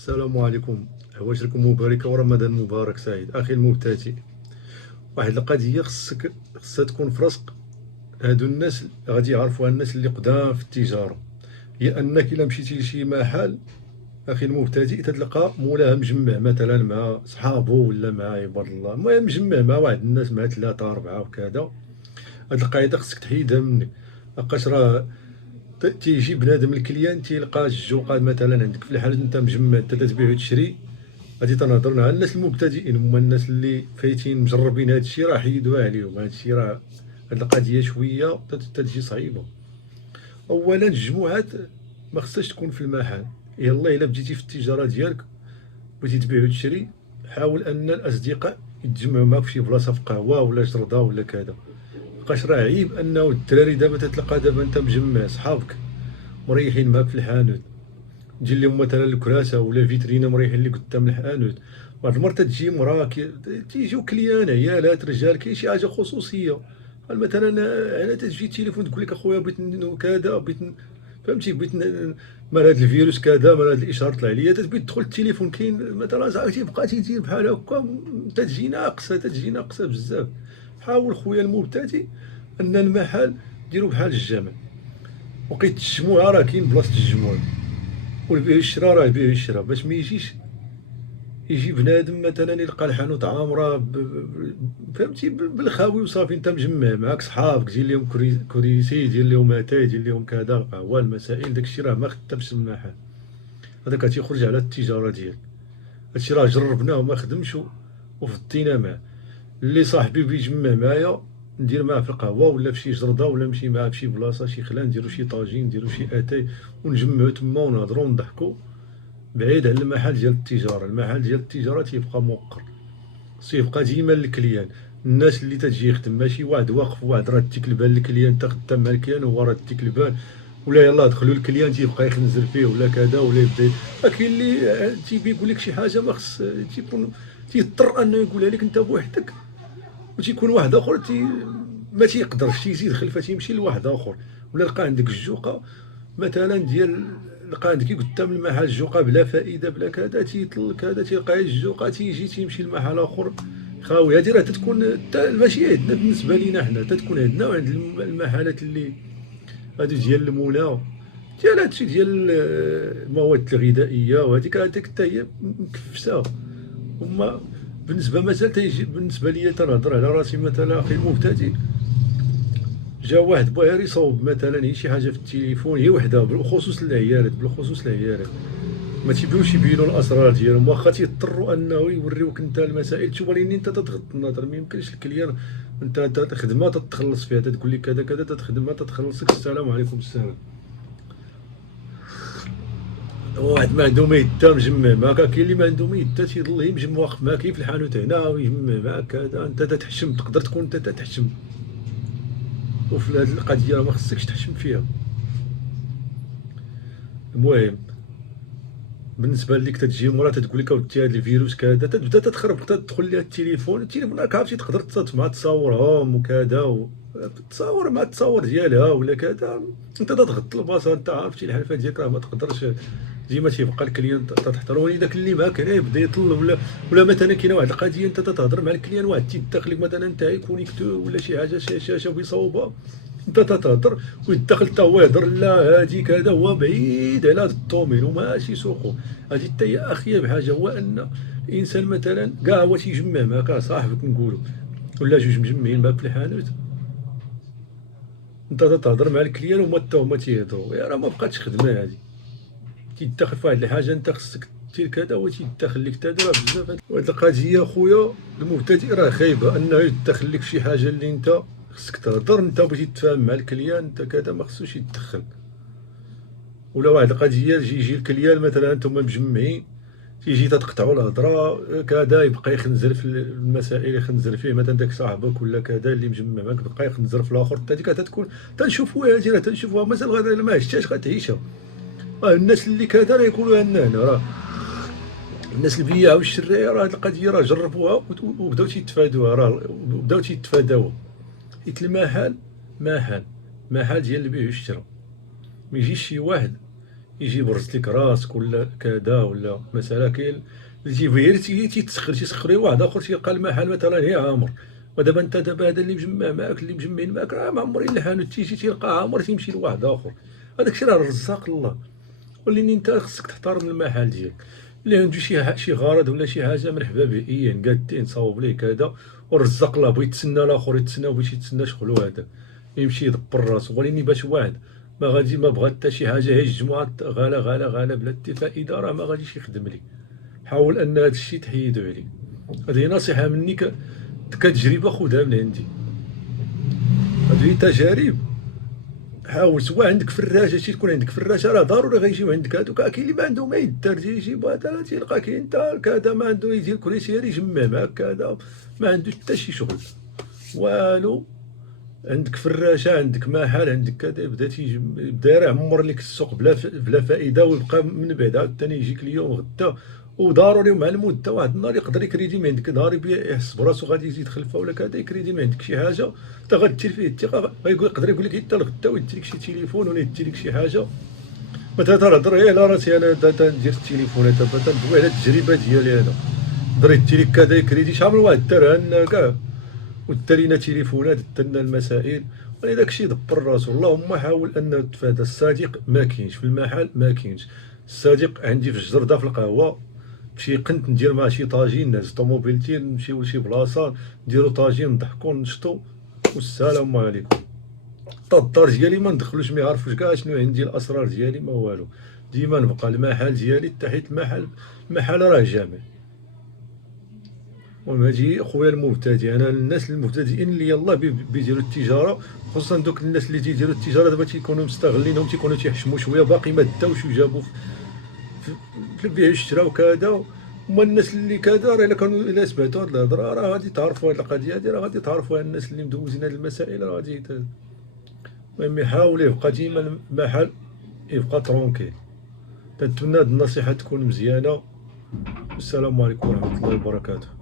السلام عليكم. عواشركم مباركة ورمضان مبارك سعيد أخي المبتدئ. واحد القضية خصها تكون في راسك. هادو الناس غادي يعرفوها الناس اللي قدام في التجارة، هي أنك إلا مشيتي لشي محل أخي المبتدئ تتلقى مولاه مجمع مثلا مع صحابو ولا مع عباد الله، المهم مجمع مع واحد الناس مع ثلاثة أربعة وكذا. هاد القاعدة خصك تحيدها منك، لقاش راه تيجي بنادم الكليان تيلقى الجوقة مثلا عندك في الحال انت مجمع انت تتبيع وتشري. غادي تنهضر على الناس المبتدئين، هما الناس اللي فايتين مجربين هذا الشيء، راه حيدوها عليهم هذا الشيء. راه هاد القضيه شويه تتجي صعيبه. اولا الجمعات ما خصهاش تكون في المحل. يلا الا بديتي في التجاره ديالك بغيتي تبيع وتشري، حاول ان الاصدقاء يتجمعوا معاك في شي بلاصه في قهوه ولا جرده ولا كذا. بقاش راه عيب انه الدراري دابا تتلقى دابا انت مجمع صحابك مريحين معاك في الحانوت، تجي لهم مثلا الكراسه ولا فيترينا مريحين اللي قدام الحانوت. واحد المرة تجي مرا تيجيو كليان عيالات رجال، كاين شي حاجه خصوصيه. قال مثلا انا تجي التليفون تقول لك اخويا بغيت كذا بغيت فهمتي بغيت مال هذا الفيروس كذا مال هذه الاشاره طلع ليا تتبغي تدخل التليفون كاين مثلا صاحبي تيبقى تيدير بحال هكا. تتجي ناقصه تتجي ناقصه بزاف. حاول خويا المبتدئ ان المحل ديروا بحال الجامع، وقيت الجمعه راه كاين بلاصه الجمعه، والبيع والشراء راه البيع والشراء باش ما يجيش يجي بنادم مثلا يلقى الحانوت عامره فهمتي بالخاوي وصافي. انت مجمع معاك صحابك دير لهم كريسي دير لهم اتاي دير لهم كذا القهوه المسائل داكشي راه ما خدامش في المحل. هذاك تيخرج على التجاره ديالك. هادشي راه جربناه وما خدمش وفضينا معاه. اللي صاحبي بيجمع معايا ندير معاه في القهوه ولا في شي جرده ولا نمشي معاه في شي بلاصه شي خلان نديرو شي طاجين نديرو شي اتاي ونجمعو تما ونهضرو ونضحكو، بعيد على المحل ديال التجاره. المحل ديال التجاره تيبقى موقر، خصو يبقى ديما للكليان. الناس اللي تجي يخدم ماشي واحد واقف واحد راه ديك البال الكليان، انت خدام مع الكليان وهو راه ديك البال ولا يلاه دخلوا الكليان تيبقى يخنزر فيه ولا كذا ولا يبدا. كاين اللي تيبي يقول لك شي حاجه ما خص تيكون تيضطر انه يقولها لك انت بوحدك، وتيكون واحد اخر ما تيقدرش تيزيد خلفه تيمشي لواحد اخر. ولا لقى عندك الجوقه مثلا ديال لقى عندك قدام المحل الجوقه بلا فائده بلا كذا تيطل كذا تيلقى الجوقه تيجي تيمشي لمحل اخر خاوي. هذه راه تتكون ماشي عندنا بالنسبه لينا حنا، تتكون عندنا وعند المحلات اللي هادو ديال المولى ديال هادشي ديال المواد الغذائيه وهذيك حتى هي مكفسه. هما بالنسبه مازال تيجي بالنسبه ليا تنهضر على راسي مثلا اخي المبتدئ. جا واحد بغا غير يصوب مثلا هي شي حاجه في التليفون هي وحده بالخصوص العيالات بالخصوص العيالات ما تيبغيوش يبينوا الاسرار ديالهم، واخا تيضطروا انه يوريوك انت المسائل تشوف ولكن انت تتغض النظر. ما يمكنش الكليان انت خدمه تتخلص فيها تقول لك كذا كذا تخدمه تتخلصك. السلام عليكم. السلام. واحد ما عنده ما يدا مجمع معاك، كاين اللي ما عنده ما يدا تيضل يمجم واقف معاك في الحانوت هنا ويجمع معاك كذا. انت تتحشم تقدر تكون انت تتحشم، وفي هذه القضيه ما خصكش تحشم فيها. المهم بالنسبه لك تتجي مرة تقول لك اودي هذا الفيروس كذا تبدا تتخربق تدخل لها التليفون راك عرفتي تقدر مع تصاورهم وكذا تصور مع التصاور ديالها ولا كذا. انت تضغط البصر انت عرفتي الحلفه ديالك راه ما تقدرش ديما تيبقى الكليان تحتار. ولكن داك اللي معاك هنا يبدا يطل ولا مثلا كاينه واحد القضيه انت تتهضر مع الكليان واحد تيدخل لك مثلا انت كونيكتور ولا شي حاجه شاشه بيصوبها انت تتهضر ويدخل حتى هو يهضر لا هادي كذا هو بعيد على هذا الدومين وماشي سوقو. هادي حتى هي اخيب حاجه هو ان الانسان مثلا كاع هو تيجمع معاك صاحبك نقولوا ولا جوج مجمعين معاك في الحانوت، انت تتهضر مع الكليان وما حتى هما تيهضروا، راه ما بقاتش خدمه هادي. تيدخل في واحد الحاجه انت خصك دير كذا هو تيدخل لك حتى راه بزاف. وهاد القضيه خويا المبتدئ راه خايبه انه يدخل لك في شي حاجه اللي انت خصك تهضر انت بغيتي تتفاهم مع الكليان انت كذا ما خصوش يتدخل. ولا واحد القضيه يجي الكليان مثلا انتم مجمعين تيجي تتقطعوا الهضره كذا يبقى يخنزر في المسائل يخنزر فيه مثلا داك صاحبك ولا كذا اللي مجمع معاك بقى يخنزر في الاخر حتى ديك تتكون تنشوفوها هادي راه تنشوفوها مازال غير ما عشتهاش غتعيشها. الناس اللي كذا راه يقولوا ان هنا راه الناس البياع والشرايه راه هاد القضيه راه جربوها وبداو تيتفادوها راه بداو تيتفاداوها. حيت المحل محل ديال البيع والشراء. ما يجيش شي واحد يجيب رز لك راسك ولا كذا ولا مسألة. كاين اللي تيبغي غير تيسخر واحد آخر تيلقى المحل مثلا هي عامر. ودابا انت دابا هذا اللي مجمع معاك اللي مجمعين معاك راه معمرين الحانوت، تيجي تيلقاه عامر تيمشي لواحد آخر. هذاك الشيء راه رزاق الله. ولكن انت خصك تحترم المحل ديالك. اللي عنده شي غرض ولا شي حاجه مرحبا به، قادين صاوب ليه كذا ورزق الله. بغى يتسنى الاخر يتسنى، وبغيتي يتسنى شغلو هذا يمشي يدبر راسو. ولكن باش واحد ما بغا حتى شي حاجه هي الجمعه غالا غالا غالا بلا اتفاق راه ما غاديش يخدم لي. حاول ان هذا الشيء تحيدو عليه. هذه نصيحه مني كتجربه خذها من عندي. هذه تجارب. حاول سواء عندك فراشه، شي تكون عندك فراشه راه ضروري غيجيو عندك هادوك. كاين اللي ما عنده ما يدار تيجيب هذا تيلقى كاين تا كذا ما عنده يجي الكريسير يجمع معاك كذا ما عندوش حتى شي شغل والو. عندك فراشه عندك محل عندك كذا يبدا راه عمر لك السوق بلا فائده، ويبقى من بعد عاوتاني يجيك اليوم غدا. وضروري مع المده واحد النهار يقدر يكريدي من عندك، نهار يحس براسو غادي يزيد خلفه ولا كذا يكريدي من عندك شي حاجه انت غدير فيه الثقه. يقدر يقول لك حتى الغدا ويدي لك شي تليفون ولا يدي لك شي حاجه. مثلا تهضر غير على راسي انا ندير التليفونات دابا تندوي على التجربه ديالي انا. يقدر يدي لك كذا كريدي شحال من واحد دارها لنا كاع ودار لنا تليفونات درنا المسائل. ولكن داكشي دبر راسو. اللهم حاول ان تفادى. الصديق ما كاينش في المحل، ما كاينش الصديق. عندي في الجردة في القهوه شي قنت ندير مع شي طاجين ناس طوموبيلتي نمشيو لشي بلاصه نديرو طاجين نضحكو نشطو والسلام عليكم. حتى الدار ديالي ما ندخلوش ما يعرفوش كاع شنو عندي، الاسرار ديالي ما والو. ديما نبقى المحل ديالي حتى حيت المحل راه جامع. المهم هادي خويا المبتدئ. انا الناس المبتدئين اللي يلاه بيديروا التجاره، خصوصا دوك الناس اللي تيديروا التجاره دابا تيكونوا مستغلينهم، تيكونوا تيحشموا شويه باقي ما داوش وجابوا في البيع والشراء وكذا. هما الناس اللي كذا راه الا كانوا الا سمعتوا هاد الهضره راه غادي تعرفوا هاد القضيه هادي، راه غادي تعرفوا الناس اللي مدوزين هاد المسائل راه غادي. المهم يحاول يبقى ديما المحل يبقى ترونكيل. تنتمنى هاد النصيحه تكون مزيانه. السلام عليكم ورحمه الله وبركاته.